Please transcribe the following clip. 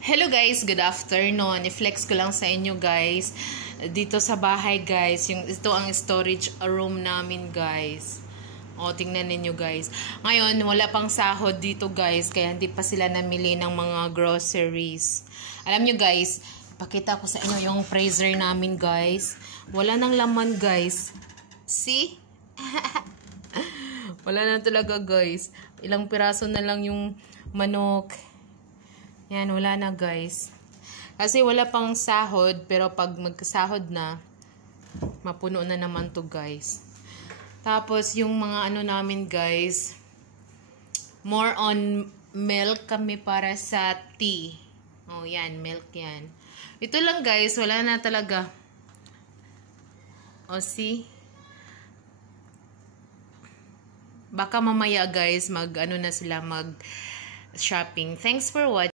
Hello guys, good afternoon. I-flex ko lang sa inyo guys. Dito sa bahay guys, ito ang storage room namin guys. O, tingnan ninyo guys. Ngayon, wala pang sahod dito guys, kaya hindi pa sila namili ng mga groceries. Alam nyo guys, pakita ko sa inyo yung freezer namin guys. Wala nang laman guys. See? Wala na talaga guys. Ilang piraso na lang yung manok. Yan, wala na guys. Kasi wala pang sahod, pero pag magkasahod na, mapuno na naman to guys. Tapos yung mga ano namin guys, more on milk kami para sa tea. Oh yan, milk yan. Ito lang guys, wala na talaga. Oh see? Baka mamaya guys, mag ano na sila, mag shopping. Thanks for watching.